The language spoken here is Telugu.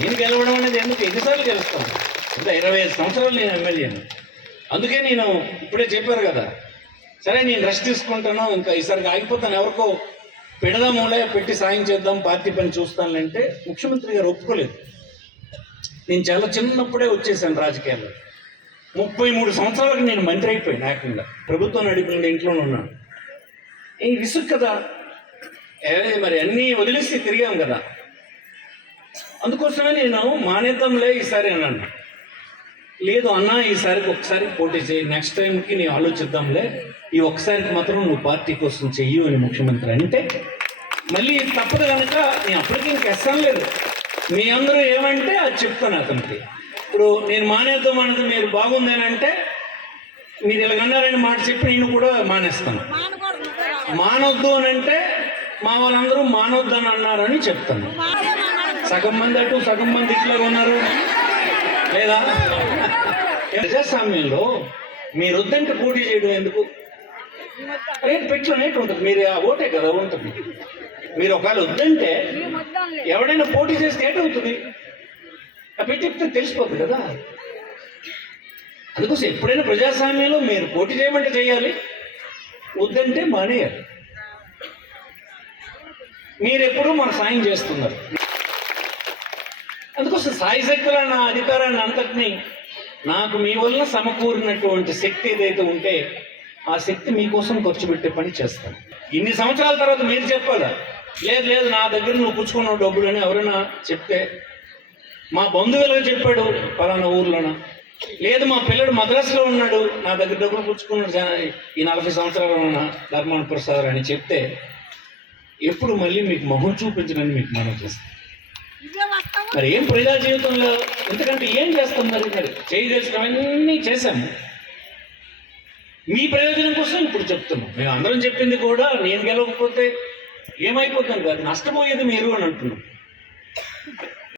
నేను గెలవడం అనేది ఎందుకు ఎన్నిసార్లు గెలుస్తాను? ఇంకా 25 సంవత్సరాలు నేను ఎమ్మెల్యేను. అందుకే నేను ఇప్పుడే చెప్పారు కదా, సరే నేను రెస్ట్ తీసుకుంటాను, ఇంకా ఈసారికి ఆగిపోతాను, ఎవరికో పెడదాములే, పెట్టి సాయం చేద్దాం, పార్టీ పని చూస్తానంటే ముఖ్యమంత్రి గారు ఒప్పుకోలేదు. నేను చాలా చిన్నప్పుడే వచ్చేసాను రాజకీయాల్లో. 33 సంవత్సరాలకు నేను మంత్రి అయిపోయాను ఏకంగా. ప్రభుత్వం నడిపిన ఇంట్లోనే ఉన్నాను. ఈ విసుగు కదా, మరి అన్నీ వదిలేసి తిరిగాం కదా. అందుకోసమే నేను మానేద్దాంలే ఈసారి అన్నాను. లేదు అన్నా, ఈసారికి ఒకసారి పోటీ చేయి, నెక్స్ట్ టైంకి నేను ఆలోచిద్దాంలే, ఈ ఒక్కసారికి మాత్రం నువ్వు పార్టీ కోసం చెయ్యు అని ముఖ్యమంత్రి అంటే మళ్ళీ తప్పదు కనుక నేను అప్పటికి ఇంక ఎస్సాను లేదు. మీ అందరూ ఏమంటే అది చెప్తాను అతనికి. ఇప్పుడు నేను మానేద్దాం అన్నది మీరు బాగుందని అంటే మీరు ఇలాగన్నారని మాట చెప్పి నేను కూడా మానేస్తాను. మానొద్దు అని అంటే మా వాళ్ళందరూ మానొద్దు అని అన్నారని చెప్తాను. సగం మంది అటు సగం మంది ఇట్లా ఉన్నారు లేదా? ప్రజాస్వామ్యంలో మీరు వద్దంటే పోటీ చేయడం ఎందుకు? రేపు పెట్టుకునేట్టు ఉంటుంది. మీరు ఆ ఓటే కదా ఉంటుంది. మీరు ఒకవేళ వద్దంటే ఎవడైనా పోటీ చేస్తే ఏటవుతుంది? ఆ పెట్టి చెప్తే తెలిసిపోతుంది కదా. అందుకోసం ఎప్పుడైనా ప్రజాస్వామ్యంలో మీరు పోటీ చేయమంటే చేయాలి, వద్దంటే మానేయాలి. మీరెప్పుడూ మన సాయం చేస్తున్నారు. అందుకోసం సాయశక్తుల నా అధికారాన్ని అంతటినీ నాకు మీ వల్ల సమకూరినటువంటి శక్తి ఏదైతే ఉంటే ఆ శక్తి మీకోసం ఖర్చు పెట్టే పని చేస్తాను. ఇన్ని సంవత్సరాల తర్వాత మీరు చెప్పాలా? లేదు లేదు నా దగ్గర నువ్వు పుచ్చుకున్నావు డబ్బులు అని ఎవరైనా చెప్తే, మా బంధువులుగా చెప్పాడు పలానా ఊర్లోన, లేదు మా పిల్లడు మద్రాసులో ఉన్నాడు నా దగ్గర డబ్బులు పుచ్చుకున్నాడు ఈ 40 సంవత్సరాల ధర్మాన ప్రసాద్ అని చెప్తే ఎప్పుడు మళ్ళీ మీకు మొహం చూపించడానికి మీకు మనం చేస్తాం. మరి ఏం ప్రజా జీవితంలో ఎందుకంటే ఏం చేస్తాం? మరి చేయదలిసినవన్నీ చేశాము. మీ ప్రయోజనం కోసం ఇప్పుడు చెప్తున్నాం. మేము అందరం చెప్పింది కూడా నేను గెలవకపోతే ఏమైపోతాను కాదు, నష్టపోయేది మీరు అని అంటున్నాం.